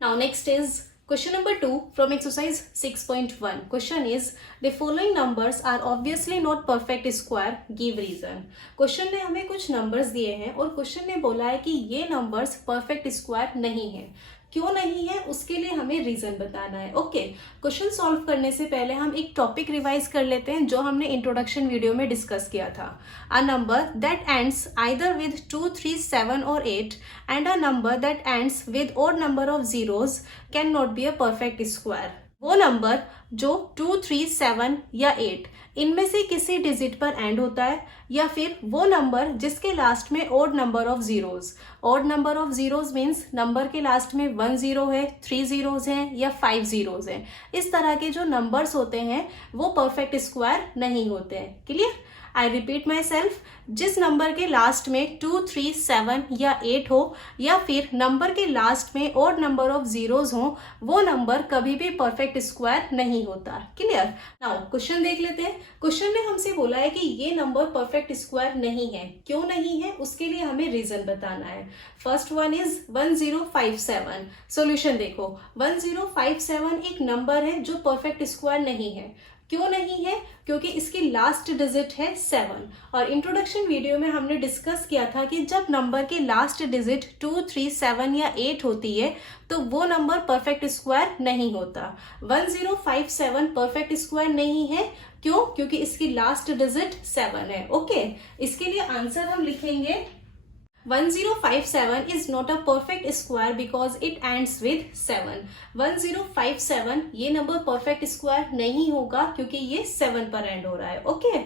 Now next is question number 2 from exercise 6.1. Question is the following numbers are obviously not perfect square. Give reason. Question ने हमें कुछ numbers दिए हैं और question ने बोला है कि ये नंबर्स परफेक्ट स्क्वायर नहीं है. क्यों नहीं है उसके लिए हमें रीजन बताना है. ओके, क्वेश्चन सॉल्व करने से पहले हम एक टॉपिक रिवाइज कर लेते हैं जो हमने इंट्रोडक्शन वीडियो में डिस्कस किया था. A number that ends either with 2, 3, 7 और 8 and a number that ends with odd number of zeros can not be a perfect square. वो नंबर जो 2, 3, 7 या 8 इनमें से किसी डिजिट पर एंड होता है, या फिर वो नंबर जिसके लास्ट में odd number of zeros. Odd number of zeros means number के लास्ट में 1 जीरो है, 3 जीरोज हैं या 5 जीरोज हैं. इस तरह के जो नंबर्स होते हैं वो परफेक्ट स्क्वायर नहीं होते हैं. Clear? I repeat my self. जिस नंबर के लास्ट में 2, 3, 7 या 8 हो, या फिर नंबर के लास्ट में ओड नंबर ऑफ जीरोज हो, वो नंबर कभी भी परफेक्ट स्क्वायर नहीं होता. क्लियर? नाउ क्वेश्चन देख लेते हैं. क्वेश्चन ने हमसे बोला है कि ये नंबर परफेक्ट स्क्वायर नहीं है. क्यों नहीं है उसके लिए हमें रीजन बताना है. First one is 1057. सॉल्यूशन देखो, 1057 एक नंबर है जो परफेक्ट स्क्वायर नहीं है. क्यों नहीं है? क्योंकि इसकी लास्ट डिजिट है 7. और इंट्रोडक्शन वीडियो में हमने डिस्कस किया था कि जब नंबर की लास्ट डिजिट 2, 3, 7 या 8 होती है तो वो नंबर परफेक्ट स्क्वायर नहीं होता. 1057 परफेक्ट स्क्वायर नहीं है. क्यों? क्योंकि इसकी लास्ट डिजिट 7 है. ओके, इसके लिए आंसर हम लिखेंगे 1057 is not a perfect square because it ends with 7. 1057 ये नंबर परफेक्ट स्क्वायर नहीं होगा क्योंकि ये 7 पर एंड हो रहा है. Okay,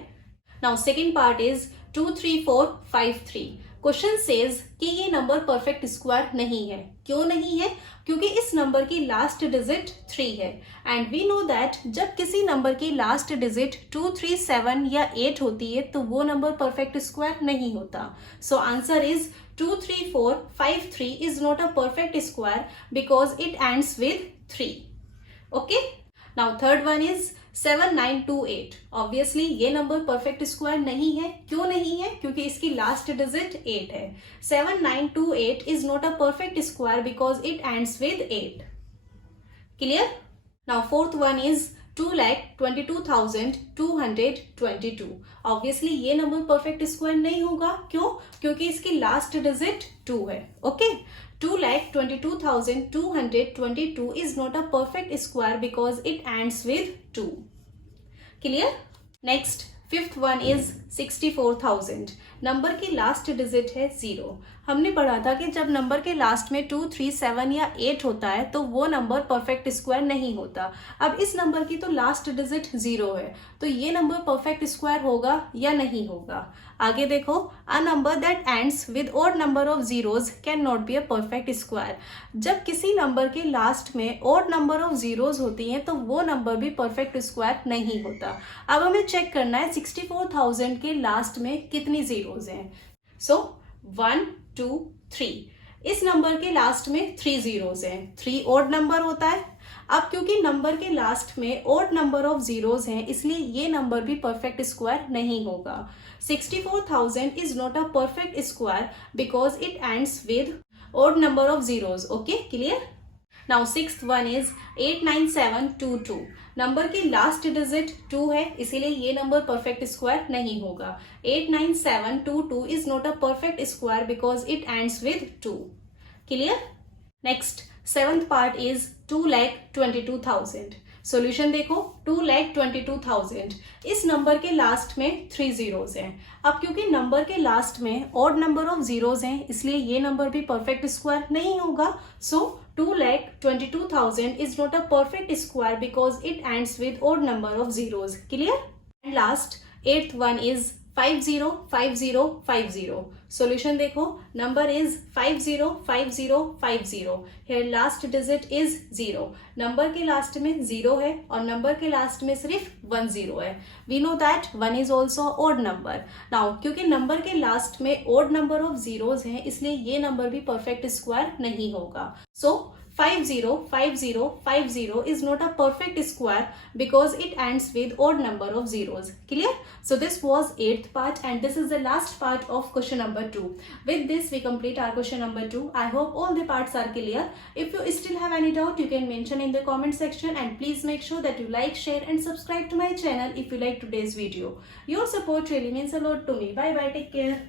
now second part is 23453. Question says कि ये नंबर परफेक्ट स्क्वायर नहीं है. क्यों नहीं है? क्योंकि इस नंबर की लास्ट डिजिट 3 है. एंड वी नो दैट जब किसी नंबर की लास्ट डिजिट 2, 3, 7 या 8 होती है तो वो नंबर परफेक्ट स्क्वायर नहीं होता. So answer is 23453 is not a perfect square because it ends with 3. Okay? Now third one is 7928. Obviously ये नंबर परफेक्ट स्क्वायर नहीं है. क्यों नहीं है? क्योंकि इसकी लास्ट डिजिट 8 है. 7928 is not a perfect square because it ends with 8. Clear? Now fourth one is 2,22,222. Obviously ये नंबर परफेक्ट स्क्वायर नहीं होगा. क्यों? क्योंकि इसकी लास्ट डिजिट 2 है. Okay, 2,22,222 is not a perfect square because it ends with 2. Clear? Next, fifth one is 64,000. Number की last digit है 0. हमने पढ़ा था कि जब नंबर के लास्ट में 2, 3, 7 या 8 होता है तो वो नंबर परफेक्ट स्क्वायर नहीं होता. अब इस नंबर की तो लास्ट डिजिट 0 है, तो ये नंबर परफेक्ट स्क्वायर होगा या नहीं होगा. आगे देखो, a number that ends with odd number of zeros can not be a perfect square. जब किसी नंबर के लास्ट में ऑड नंबर ऑफ जीरोज होती हैं तो वो नंबर भी परफेक्ट स्क्वायर नहीं होता. अब हमें चेक करना है 64,000 के लास्ट में कितनी जीरोज हैं. सो 1, 2, 3. इस नंबर के लास्ट में 3 जीरोज हैं. 3 ऑड नंबर होता है. अब क्योंकि नंबर के लास्ट में ऑड नंबर ऑफ जीरोज हैं इसलिए ये नंबर भी परफेक्ट स्क्वायर नहीं होगा. 64,000 is not a perfect square because it ends with odd number of zeros. Okay, clear? Now sixth one is 89722. Number की लास्ट डिजिट 2 है इसीलिए ये नंबर परफेक्ट स्क्वायर नहीं होगा. 89722 is not a perfect square because it ends with 2. Clear? Next, seventh part is 2,22,000. Solution देखो, 2,22,000. इस number के last में 3 जीरोज हैं. अब क्योंकि नंबर के लास्ट में ऑड नंबर ऑफ जीरोज हैं इसलिए ये नंबर भी परफेक्ट स्क्वायर नहीं होगा. सो 2,22,000 is not a perfect square because it ends with odd number of zeros. Clear? And last, eighth one is 505050. Solution देखो, number is 505050. here last digit is 0. Number के last में 0 है और number के last में सिर्फ 1 0 है. We know that 1 is also odd number. Now क्योंकि नंबर के लास्ट में ऑड नंबर ऑफ जीरोज हैं इसलिए ये नंबर भी परफेक्ट स्क्वायर नहीं होगा. सो 505050 is not a perfect square because it ends with odd number of zeros. Clear? So this was 8th part and this is the last part of question number 2. With this we complete our question number 2. I hope all the parts are clear. If you still have any doubt, you can mention in the comment section, and please make sure that you like, share and subscribe to my channel if you like today's video. Your support really means a lot to me. Bye bye, take care.